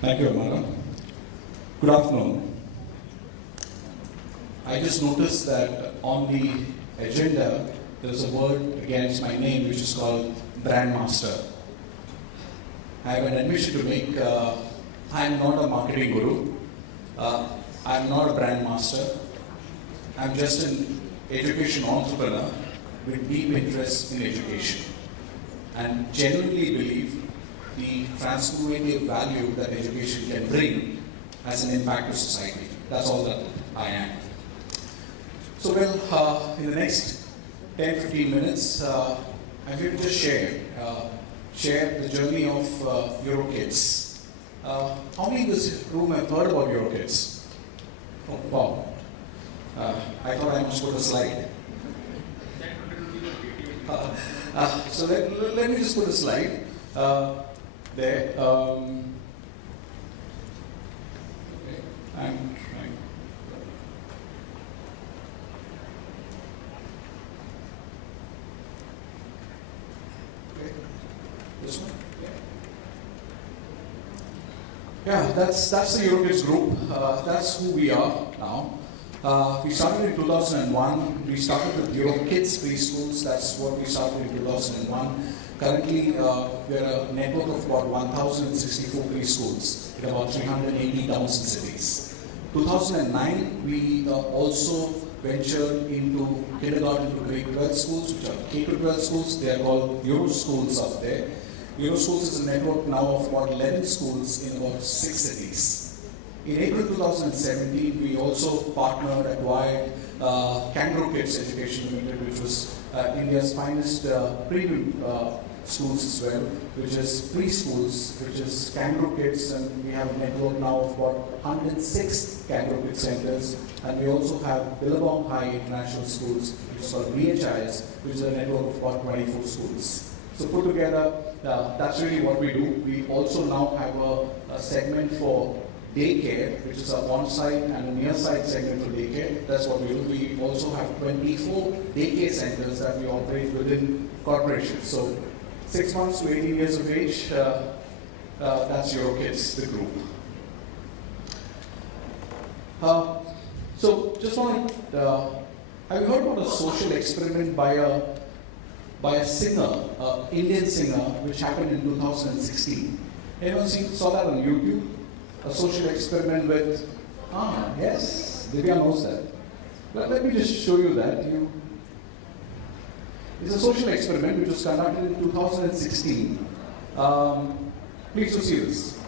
Thank you, Amara. Good afternoon. I just noticed that on the agenda, there's a word against my name which is called Brand Master. I have an admission to make. I am not a marketing guru. I am not a brand master. I am just an education entrepreneur with deep interest in education and genuinely believe the transformative value that education can bring has an impact to society. That's all that I am. So, in the next 10-15 minutes, I'm here to just share the journey of EuroKids. How many in this room have heard about EuroKids? Oh, wow. I thought I must put a slide. So let me just put a slide there. I'm trying. Okay. This one? Yeah, that's the EuroKids group. That's who we are now. We started in 2001. We started with EuroKids preschools. That's what we started in 2001. Currently, we're a network of about 1,064 preschools in about 380 towns and cities. 2009, we also ventured into kindergarten to grade 12 schools, which are K-12 schools. They are called Euro schools out there. Euro schools is a network now of about 11 schools in about 6 cities. In April 2017, we also acquired EuroKids Education Limited, which was India's finest premium schools as well, which is preschools, which is EuroKids, and we have a network now of about 106 EuroKids centers, and we also have Billabong High International Schools, which is called BHIS, which is a network of about 24 schools. So put together, that's really what we do. We also now have a segment for daycare, which is a on-site and a near-site segment for daycare. That's what we do. We also have 24 daycare centers that we operate within corporations. So 6 months to 18 years of age, that's EuroKids, the group. So just want have you heard about a social experiment by a singer, Indian singer, which happened in 2016? Anyone saw that on YouTube? A social experiment with, yes, Divya knows that. Let me just show you that. It's a social experiment which was conducted in 2016. Please do see this.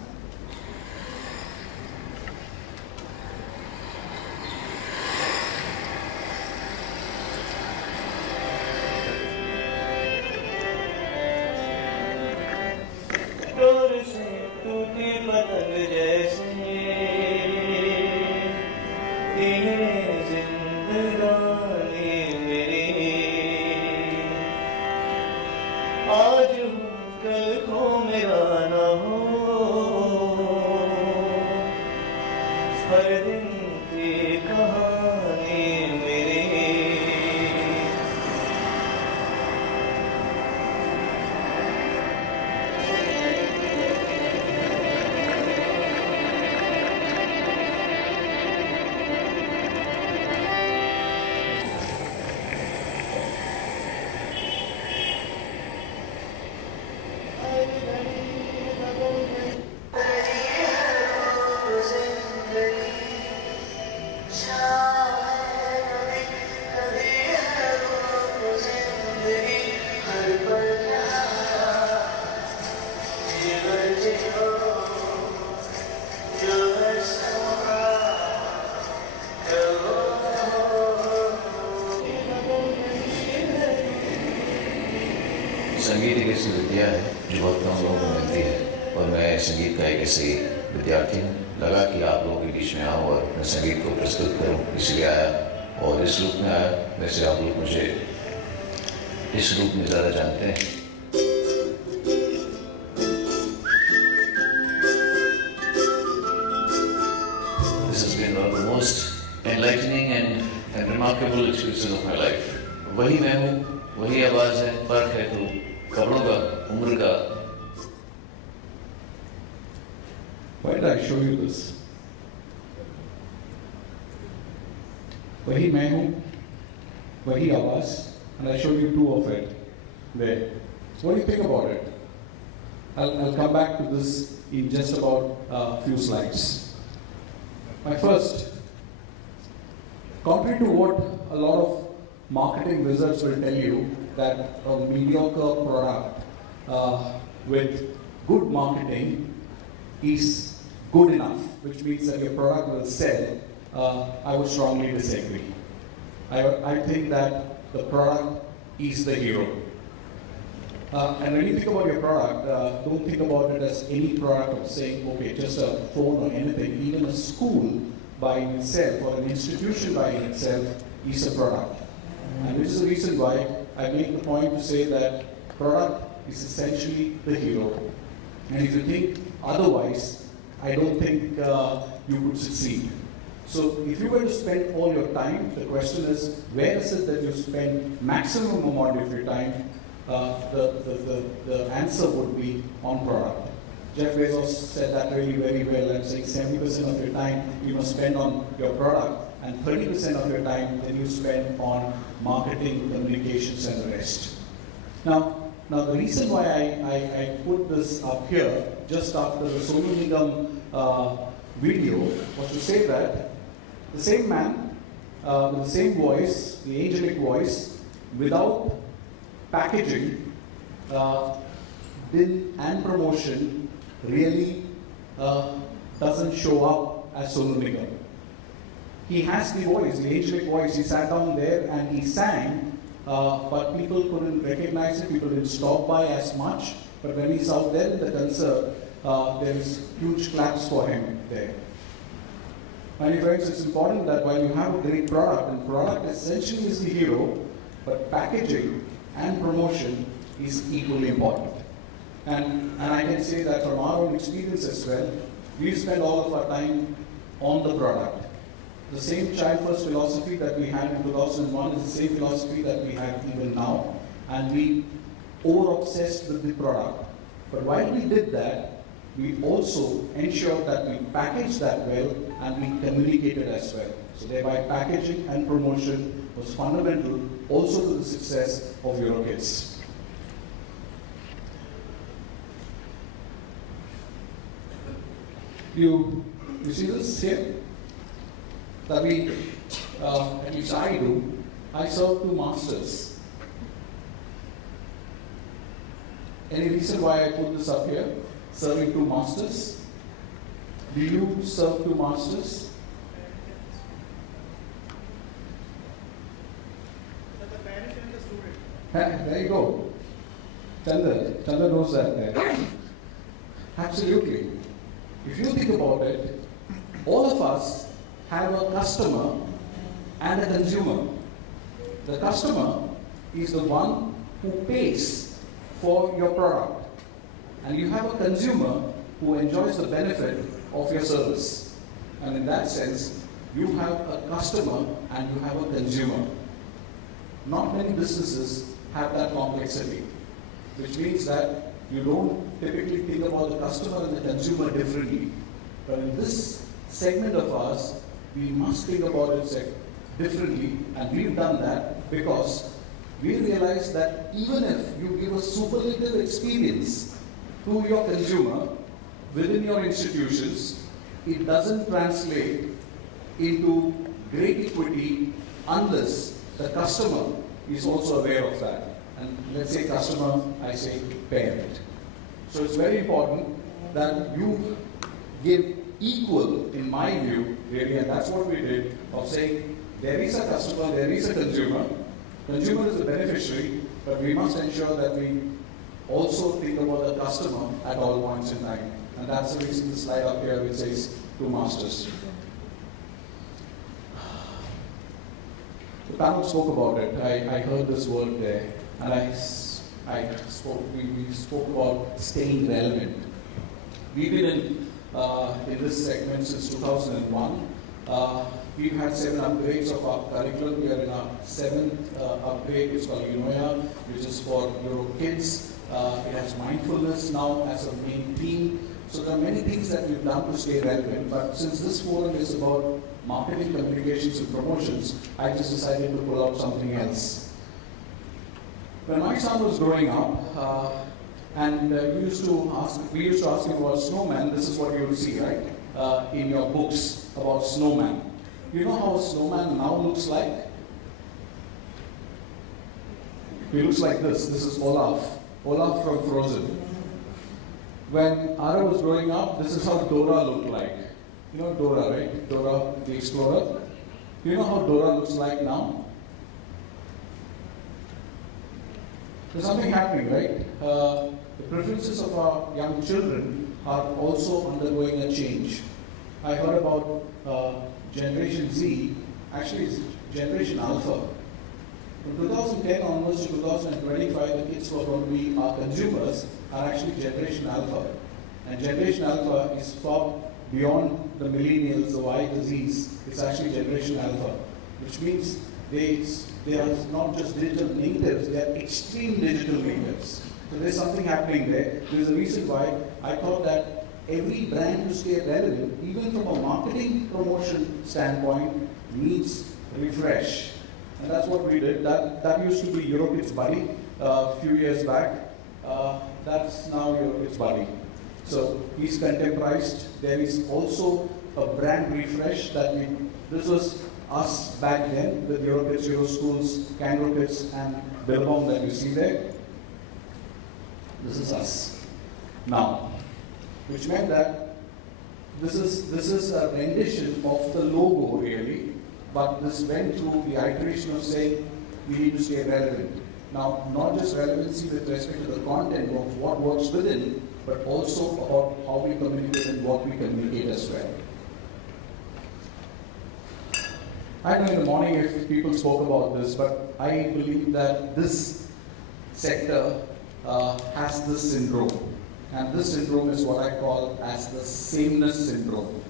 संगीत एक ऐसी विद्या है जो बहुत कम लोगों को मिलती है और मैं संगीत का एक ऐसे विद्यार्थी हूँ। लगा कि आप लोगों के बीच में आऊँ और मैं संगीत को प्रस्तुत करूँ, इसलिए आया और इस रूप में आया। वैसे आप लोग मुझे इस रूप में ज़्यादा जानते हैं। This has been one of the most enlightening and remarkable experiences of my life. वही मैं हूँ, वही आवाज़ है, फर्क है तो कपड़ों का, उम्र का। Why did I show you this? वही मैं हूँ, वही आवाज़, and I showed you two of it there. So what do you think about it? I'll come back to this in just about a few slides. My first, contrary to what a lot of marketing wizards will tell you, that a mediocre product with good marketing is good enough, which means that your product will sell, I would strongly disagree. I think that the product is the hero. And when you think about your product, don't think about it as any product of saying, okay, just a phone or anything. Even a school by itself or an institution by itself is a product. And which is the reason why I make the point to say that product is essentially the hero. And if you think otherwise, I don't think you would succeed. So if you were to spend all your time, the question is, where is it that you spend maximum amount of your time? The answer would be on product. Jeff Bezos said that really very well, and saying 70% of your time you must spend on your product, and 30% of your time then you spend on marketing, communications, and the rest. Now the reason why I put this up here just after the Sonu Nigam video was to say that the same man with the same voice, the angelic voice, without packaging and promotion really doesn't show up as Sonu Nigam. He has the voice, the angelic voice. He sat down there and he sang, but people couldn't recognize it, people didn't stop by as much. But when he's out there in the concert, there is huge claps for him there. My friends, it's important that while you have a great product, and product essentially is the hero, but packaging and promotion is equally important. And I can say that from our own experience as well, we spend all of our time on the product. The same child first philosophy that we had in 2001 is the same philosophy that we have even now, and we over-obsessed with the product. But while we did that, we also ensured that we packaged that well and we communicated as well. So thereby packaging and promotion was fundamental also to the success of EuroKids. You see this here? That we, at least I do, I serve 2 masters. Any reason why I put this up here? Serving 2 masters? Do you serve 2 masters? The parent and the student. There you go. Chandra knows that there. Absolutely. If you think about it, all of us have a customer and a consumer. The customer is the one who pays for your product. And you have a consumer who enjoys the benefit of your service. And in that sense, you have a customer and you have a consumer. Not many businesses have that complexity, which means that you don't typically think about the customer and the consumer differently. But in this segment of ours, we must think about it differently, and we've done that because we realize that even if you give a superlative experience to your consumer within your institutions, it doesn't translate into great equity unless the customer is also aware of that. And let's say customer, I say parent. So it's very important that you give equal, in my view, really, and that's what we did, of saying there is a customer, there is a consumer. Consumer is the beneficiary, but we must ensure that we also think about the customer at all points in time. And that's the reason the slide up here which says 2 masters. The panel spoke about it. I heard this word there, and we spoke about staying relevant. We've been in this segment since 2001. We've had 7 upgrades of our curriculum. We are in our 7th upgrade. It's called UNOYA, which is for EuroKids. It has mindfulness now as a main theme. So there are many things that we've done to stay relevant, but since this forum is about marketing, communications, and promotions, I just decided to pull out something else. When my son was growing up, and we used to ask him about snowman, this is what you will see, right? In your books about snowman. You know how a snowman now looks like? He looks like this. This is Olaf from Frozen. When Ara was growing up, this is how Dora looked like. You know Dora, right? Dora the Explorer. You know how Dora looks like now? There's something happening, right? The preferences of our young children are also undergoing a change. I heard about Generation Z, actually it's Generation Alpha. From 2010 onwards to 2025, the kids who are going to be our consumers are actually Generation Alpha. And Generation Alpha is far beyond the millennials, the Y, the Zs. It's actually Generation Alpha, which means they are not just digital natives, they are extreme digital natives. So there's something happening there. There's a reason why I thought that every brand to stay relevant, even from a marketing promotion standpoint, needs refresh. And that's what we did. That used to be EuroKids Buddy a few years back. That's now EuroKids Buddy. So he's contemporized. There is also a brand refresh this was us back then with EuroKids, Euroschools, CanroKids, and Billabong that you see there. This is us now, which meant that this is a rendition of the logo really, but this went through the iteration of saying we need to stay relevant. Now, not just relevancy with respect to the content of what works within, but also about how we communicate and what we communicate as well. I don't know in the morning if people spoke about this, but I believe that this sector has this syndrome. And this syndrome is what I call as the sameness syndrome.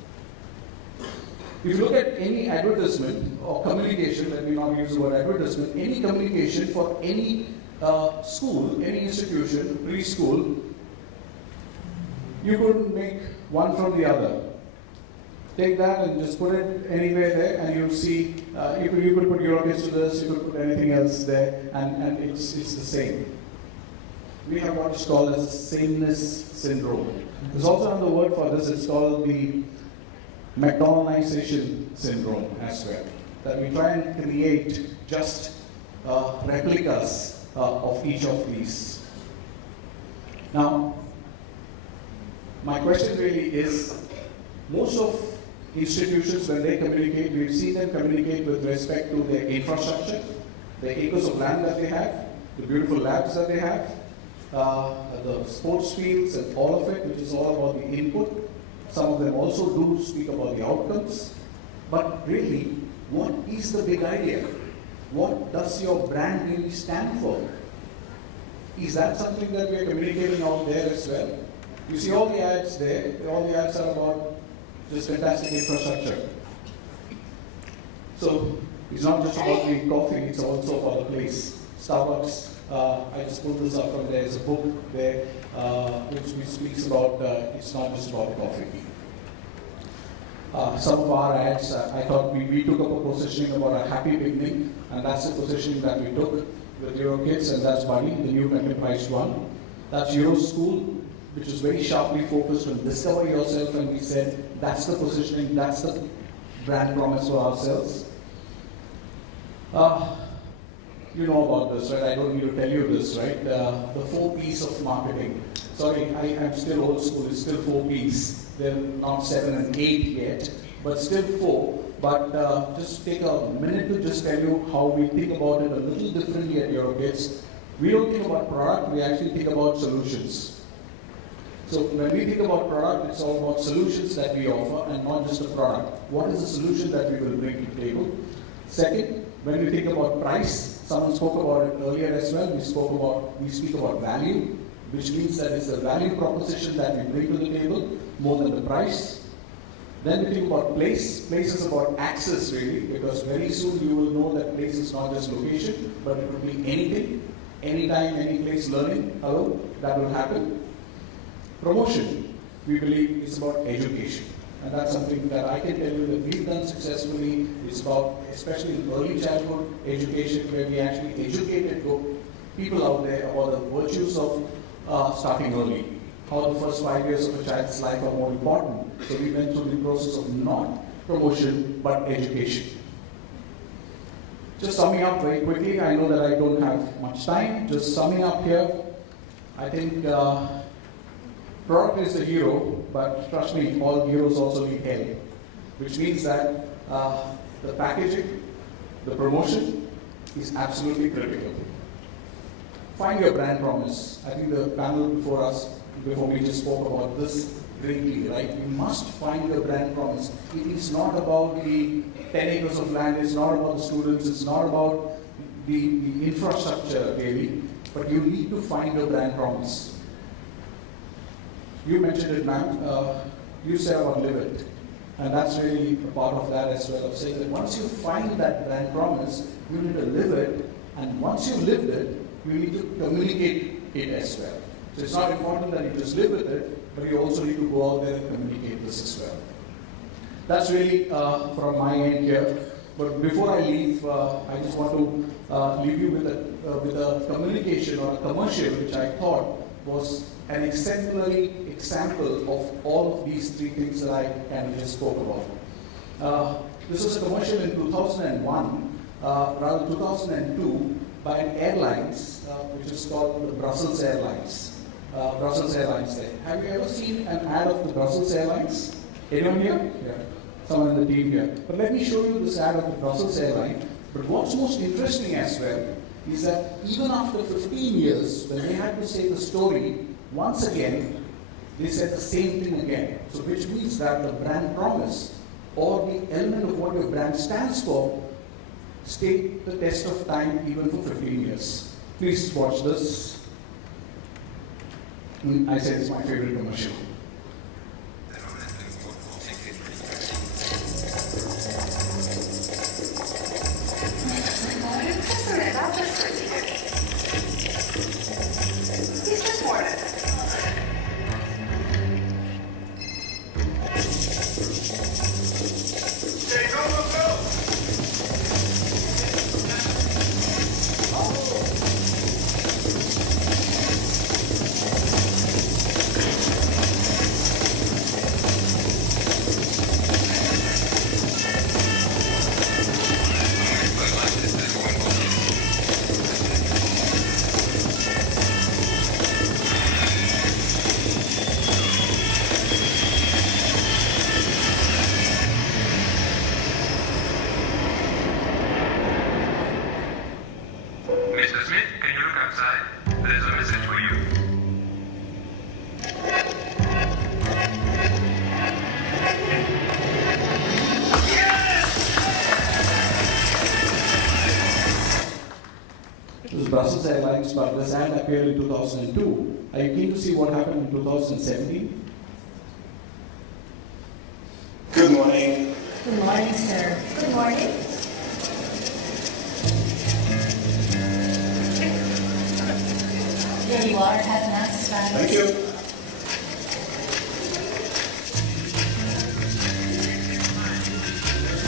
If you look at any advertisement or communication, let me not use the word advertisement, any communication for any school, any institution, preschool, you could make one from the other. Take that and just put it anywhere there, and you'll see, you could put EuroKids to this, you could put anything else there, and it's the same. We have what is called as sameness syndrome. There's also another word for this, it's called the McDonaldization syndrome as well. That we try and create just replicas of each of these. Now, my question really is, most of institutions, when they communicate, we've seen them communicate with respect to their infrastructure, the acres of land that they have, the beautiful labs that they have, the sports fields and all of it, which is all about the input. Some of them also do speak about the outcomes. But really, what is the big idea? What does your brand really stand for? Is that something that we are communicating out there as well? You see all the ads there, all the ads are about this fantastic infrastructure. So it's not just about the coffee, it's also about the place. Starbucks, I just pulled this up from there. There's a book there which speaks about it's not just about coffee. Some of our ads, I thought we took up a positioning about a happy beginning, and that's the positioning that we took with EuroKids, and that's Buddy, the new enterprise one. That's Euroschool, which is very sharply focused on discover yourself, and we said that's the positioning, that's the brand promise for ourselves. You know about this, right? I don't need to tell you this, right? The 4 P's of marketing. Sorry, I'm still old school, it's still 4 P's. They're not 7 and 8 yet, but still 4. But just take a minute to just tell you how we think about it a little differently at EuroKids. We don't think about product, we actually think about solutions. So when we think about product, it's all about solutions that we offer and not just a product. What is the solution that we will bring to the table? Second, when we think about price, someone spoke about it earlier as well. We speak about value, which means that it's the value proposition that we bring to the table more than the price. Then we think about place. Place is about access really, because very soon you will know that place is not just location, but it will be anything, anytime, any place learning. Hello, that will happen. Promotion. we believe it's about education. And that's something that I can tell you that we've done successfully. It's about, especially in early childhood education, where we actually educated people out there about the virtues of starting early. How the first 5 years of a child's life are more important. So we went through the process of not promotion, but education. Just summing up very quickly, I know that I don't have much time. Just summing up here, I think product is the hero, but trust me, all heroes also need help. Which means that the packaging, the promotion is absolutely critical. Find your brand promise. I think the panel before me just spoke about this greatly, right? You must find your brand promise. It is not about the 10 acres of land, it's not about the students, it's not about the infrastructure really, but you need to find your brand promise. You mentioned it, ma'am. You said about live it. And that's really a part of that as well, of saying that once you find that brand promise, you need to live it, and once you've lived it, you need to communicate it as well. So it's not important that you just live with it, but you also need to go out there and communicate this as well. That's really from my end here. But before I leave, I just want to leave you with a communication or a commercial which I thought was an exemplary example of all of these three things that I kind of just spoke about. This was a commercial in 2001, rather 2002, by an airlines which is called the Brussels Airlines. Brussels Airlines there. Have you ever seen an ad of the Brussels Airlines? Anyone here? Yeah. Someone in the team here. But let me show you this ad of the Brussels Airlines. But what's most interesting as well is that even after 15 years, when they had to say the story, once again, they said the same thing again. So which means that the brand promise or the element of what your brand stands for stayed the test of time even for 15 years. Please watch this. I said it's my favorite commercial. Brussels Airlines, but this ad appeared in 2002. Are you keen to see what happened in 2017? Good morning. Good morning, sir. Good morning. Here you are. Have a nice time. Thank you.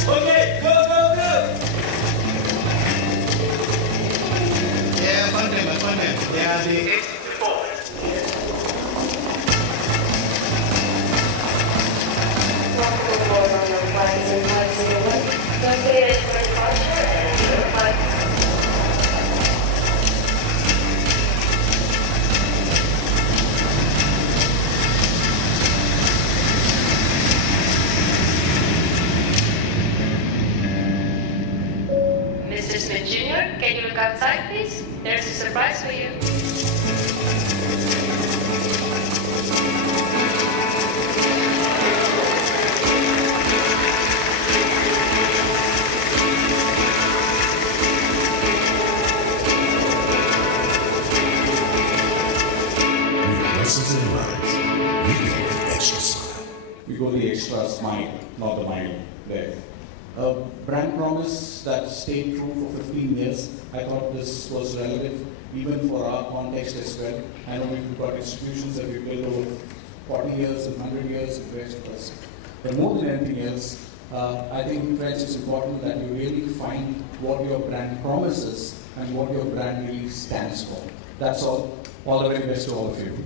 Okay, go, go, go! Yeah, fun time. They are the Mr. Smith Jr., can you look outside, please? There's a surprise for you. We go the extra smile, not the mile there. A brand promise that stayed true for 15 years. I thought this was relevant even for our context as well. I know we've got institutions that we've built over 40 years and 100 years in French plus. But more than anything else, I think in French it's important that you really find what your brand promises and what your brand really stands for. That's all. All the very best to all of you.